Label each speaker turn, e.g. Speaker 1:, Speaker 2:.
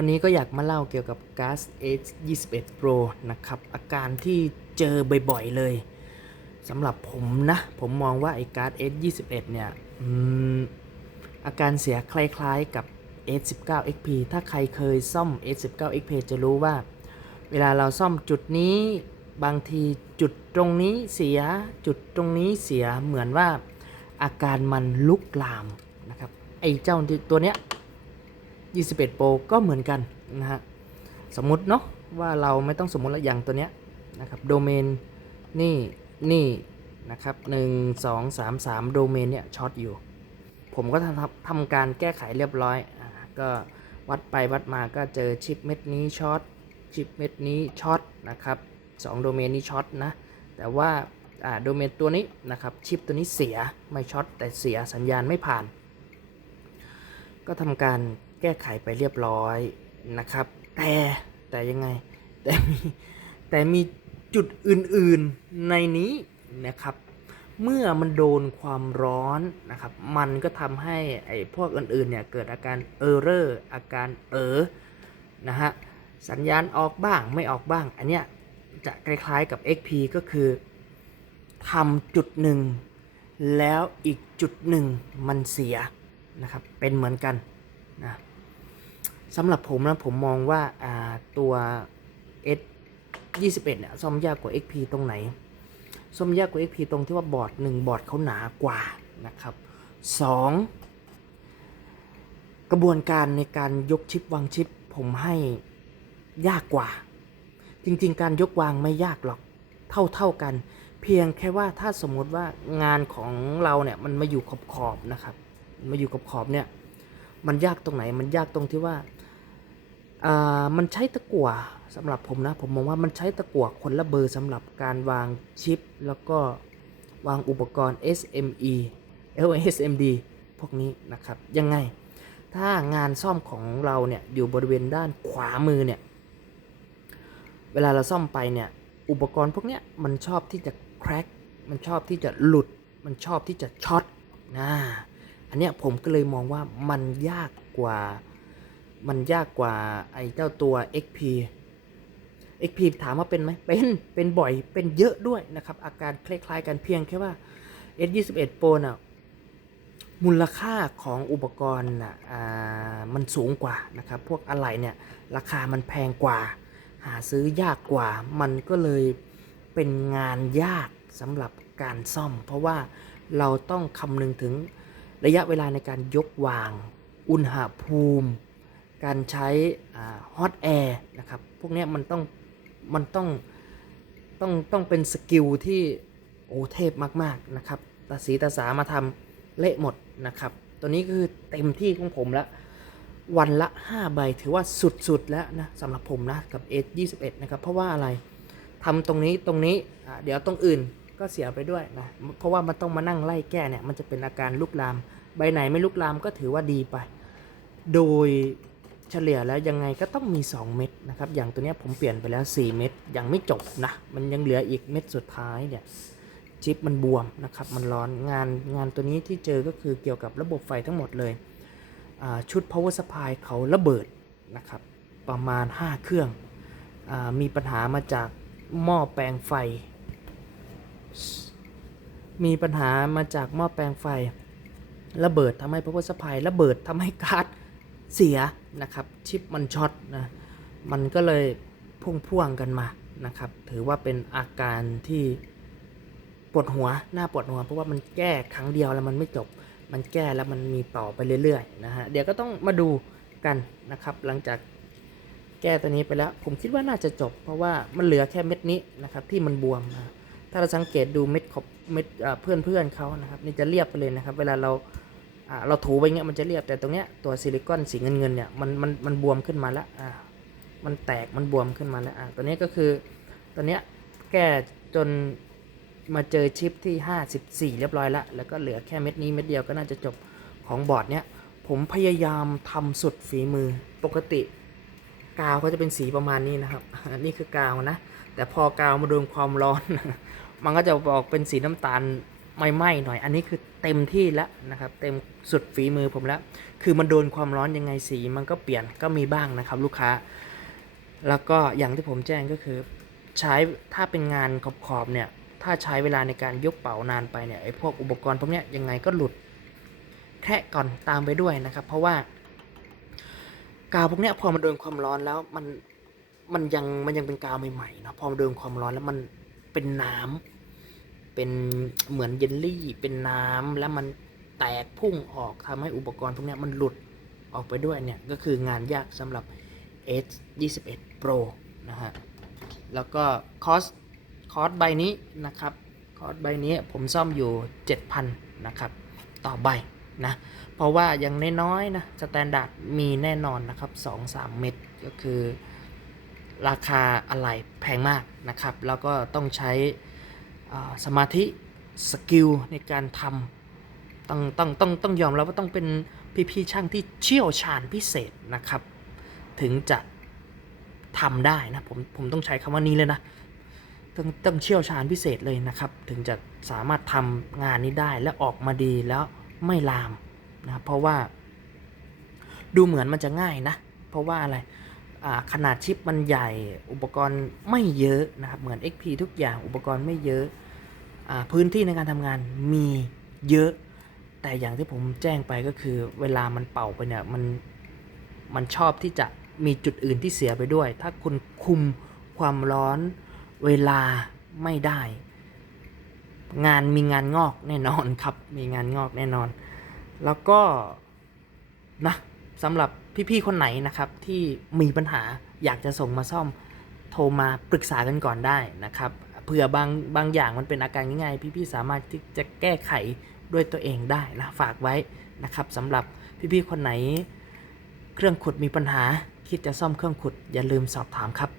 Speaker 1: วันนี้ก็อยากมาเล่าเกี่ยวกับ Gas H 21 Pro นะครับ อาการที่เจอบ่อยๆเลยสำหรับผมนะ ผมมองว่าไอ้ Gas H 21 เนี่ยอืมอาการเสียคล้ายๆกับ H 19 XP ถ้าใครเคยซ่อม H 19 XP จะรู้ว่า เวลาเราซ่อมจุดนี้บางทีจุดตรงนี้เสียจุดตรงนี้เสียเหมือนว่าอาการมันลุกลามนะครับไอ้เจ้าตัวเนี้ย 21 Pro ก็เหมือนกันนะฮะสมมุติเนาะว่าเราไม่ต้องสมมุติละอย่างตัวเนี้ยนะครับโดเมนนี่นี่นะครับ 1 2 3 3 โดเมนเนี่ยช็อตอยู่ ผมก็ทำทำการแก้ไขเรียบร้อย ก็วัดไปวัดมาก็เจอชิปเม็ดนี้ช็อตชิปเม็ดนี้ช็อตนะครับ2โดเมนนี้ช็อตนะ แต่ว่าอ่าโดเมนตัวนี้นะครับชิปตัวนี้เสียไม่ช็อตแต่เสียสัญญาณไม่ผ่าน ก็ทำการ แก้ไขไปเรียบร้อยนะครับ แต่แต่ยังไง แต่มีแต่มีจุดอื่นๆในนี้นะครับ เมื่อมันโดนความร้อนนะครับ มันก็ทำให้ไอ้พวกอื่นๆเนี่ยเกิดอาการเออร์เรอร์อาการเออนะฮะสัญญาณออกบ้างไม่ออกบ้าง อันเนี้ยจะคล้ายๆกับ XP ก็คือทำจุดหนึ่งแล้วอีกจุดหนึ่งมันเสียนะครับ เป็นเหมือนกันนะ สำหรับผมนะผมมองว่าตัว S 21เนี่ยซ่อมยากกว่า XP ตรงไหน ซ่อมยากกว่า XP ตรงที่ว่าบอร์ดหนึ่งบอร์ดเขาหนากว่านะครับสองกระบวนการในการยกชิปวางชิป ผมให้ยากกว่า จริงๆ การยกวางไม่ยากหรอกเท่าเท่าๆกัน เพียงแค่ว่าถ้าสมมติว่างานของเราเนี่ยมันมาอยู่ขอบขอบๆนะครับ มาอยู่ขอบขอบๆเนี่ย มันยากตรงไหน มันยากตรงที่ว่าอ่ามันใช้ตะกั่วสำหรับผมนะ ผมมองว่ามันใช้ตะกั่วคนละเบอร์สำหรับการวางชิป แล้วก็วางอุปกรณ์ SME LSMD พวกนี้นะครับ ยังไง ถ้างานซ่อมของเราเนี่ย อยู่บริเวณด้านขวามือเนี่ย เวลาเราซ่อมไปเนี่ย อุปกรณ์พวกเนี้ยมันชอบที่จะแครกมันชอบที่จะหลุด มันชอบที่จะช็อตนะ นเนี้ยผมก็เลยมองว่ามันยากกว่า มันยากกว่าไอ้เจ้าตัว XP XP ถามว่าเป็นไหมเป็น เป็นบ่อย เป็นเยอะด้วยนะครับ อาการคล้ายๆกันเพียงแค่ว่า S21 Pro น่ะมูลค่าของอุปกรณ์น่ะมันสูงกว่านะครับ พวกอะไหล่เนี่ยราคามันแพงกว่า หาซื้อยากกว่า มันก็เลยเป็นงานยากสำหรับการซ่อม เพราะว่าเราต้องคำนึงถึง ระยะเวลาในการยกวาง อุณหภูมิ การใช้ฮอตแอร์นะครับ พวกนี้มันต้องมันต้องต้องต้องเป็นสกิลที่โอ้เทพมากๆนะครับตาสีตาสามาทำเละหมดนะครับ ตัวนี้คือเต็มที่ของผมแล้ว วันละ 5 ใบถือว่าสุดๆแล้วนะสำหรับผมนะกับ S 21 นะครับ เพราะว่าอะไรทำตรงนี้ตรงนี้เดี๋ยวตรงอื่น ก็เสียไปด้วยนะเพราะว่ามันต้องมานั่งไล่แก้เนี่ยมันจะเป็นอาการลุกลาม ใบไหนไม่ลุกลามก็ถือว่าดีไป โดยเฉลี่ยแล้วยังไงก็ต้องมี 2 เม็ดนะครับ อย่างตัวนี้ผมเปลี่ยนไปแล้ว 4 เม็ดยังไม่จบนะ มันยังเหลืออีกเม็ดสุดท้ายเนี่ยชิปมันบวมนะครับ มันร้อนงานงานตัวนี้ที่เจอก็คือเกี่ยวกับระบบไฟทั้งหมดเลยชุด power supply เขาระเบิดนะครับ ประมาณ 5 เครื่องอมีปัญหามาจากหม้อแปลงไฟ มีปัญหามาจากหม้อแปลงไฟ ระเบิดทำให้ power supply ระเบิดทำให้การ์ดเสียนะครับ ชิปมันช็อตนะ มันก็เลยพุ่งพ่วงกันมานะครับ ถือว่าเป็นอาการที่ปวดหัวหน้าปวดหัว เพราะว่ามันแก้ครั้งเดียวแล้วมันไม่จบ มันแก้แล้วมันมีต่อไปเรื่อยๆนะฮะ เดี๋ยวก็ต้องมาดูกันนะครับ หลังจากแก้ตัวนี้ไปแล้ว ผมคิดว่าน่าจะจบ เพราะว่ามันเหลือแค่เม็ดนี้นะครับที่มันบวมนะ ถ้าเราสังเกตดูเม็ดขอบเม็ดเพื่อนเพื่อนเขานะครับนี่จะเรียบไปเลยนะครับ เวลาเราเราถูไปเงี้ยมันจะเรียบแต่ตรงเนี้ยตัวซิลิคอนสีเงินเงินเนี่ยมันมันมันบวมขึ้นมาแล้วอ่ามันแตกมันบวมขึ้นมาแล้วอ่าตัวนี้ก็คือตัวเนี้ยแก้จนมาเจอชิปที่ 54 เรียบร้อยแล้วแล้วก็เหลือแค่เม็ดนี้เม็ดเดียวก็น่าจะจบของบอร์ดเนี้ยผมพยายามทำสุดฝีมือปกติ กาวก็จะเป็นสีประมาณนี้นะครับ อันนี้คือกาวนะ แต่พอกาวมาโดนความร้อน มันก็จะออกเป็นสีน้ำตาลไหม้ๆหน่อย อันนี้คือเเต็มที่แล้วนะครับ เต็มสุดฝีมือผมแล้ว คือมันโดนความร้อนยังไงสีมันก็เปลี่ยนก็มีบ้างนะครับ ลูกค้า แล้วก็อย่างที่ผมแจ้งก็คือ ใช้ถ้าเป็นงานขอบๆเนี่ย ถ้าใช้เวลาในการยกเป๋านานไปเนี่ยไอ้พวกอุปกรณ์พวกเนี้ยยังไงก็หลุดแค่ก่อนตามไปด้วยนะครับ เพราะว่ากาวพวกเนี้ยพอมันโดนความร้อนแล้วมัน มันยังมันยังเป็นกาวใหม่ๆเนาะพอมันโดนความร้อนแล้วมันเป็นน้ำเป็นเหมือนเยลลี่ เป็นน้ำแล้วมันแตกพุ่งออกทำให้อุปกรณ์พวกนี้มันหลุดออกไปด้วยเนี่ย ก็คืองานยากสำหรับ S21 Pro นะฮะ แล้วก็คอสคอสใบนี้นะครับ คอสใบนี้ผมซ่อมอยู่ 7,000 นะครับ ต่อใบนะ เพราะว่าอย่างน้อยๆนะสแตนดาร์ดมีแน่นอนนะครับ 2-3 เม็ดก็คือ ราคาอะไรแพงมากนะครับ แล้วก็ต้องใช้สมาธิสกิลในการทำต้องต้องต้องต้องยอมรับว่าต้องเป็นพี่ๆช่างที่เชี่ยวชาญพิเศษนะครับ ถึงจะทำได้นะผมผมต้องใช้คำว่านี้เลยนะต้องต้องเชี่ยวชาญพิเศษเลยนะครับ ถึงจะสามารถทำงานนี้ได้และออกมาดีแล้วไม่ลามนะเพราะว่าดูเหมือนมันจะง่ายนะ เพราะว่าอะไร ขนาดชิปมันใหญ่ อุปกรณ์ไม่เยอะนะครับ เหมือน XP ทุกอย่างอุปกรณ์ไม่เยอะอพื้นที่ในการทำงานมีเยอะ แต่อย่างที่ผมแจ้งไปก็คือ เวลามันเป่าไปเนี่ยมันมันชอบที่จะมีจุดอื่นที่เสียไปด้วย ถ้าคุณคุมความร้อนเวลาไม่ได้ งานมีงานงอกแน่นอนครับ มีงานงอกแน่นอน แล้วก็นะ สำหรับพี่ๆคนไหนนะครับที่มีปัญหาอยากจะส่งมาซ่อมโทรมาปรึกษากันก่อนได้นะครับเผื่อบางบางอย่างมันเป็นอาการง่ายๆพี่ๆสามารถที่จะแก้ไขด้วยตัวเองได้นะฝากไว้นะครับสำหรับพี่ๆคนไหน เครื่องขุดมีปัญหาคิดจะซ่อมเครื่องขุดอย่าลืมสอบถามครับ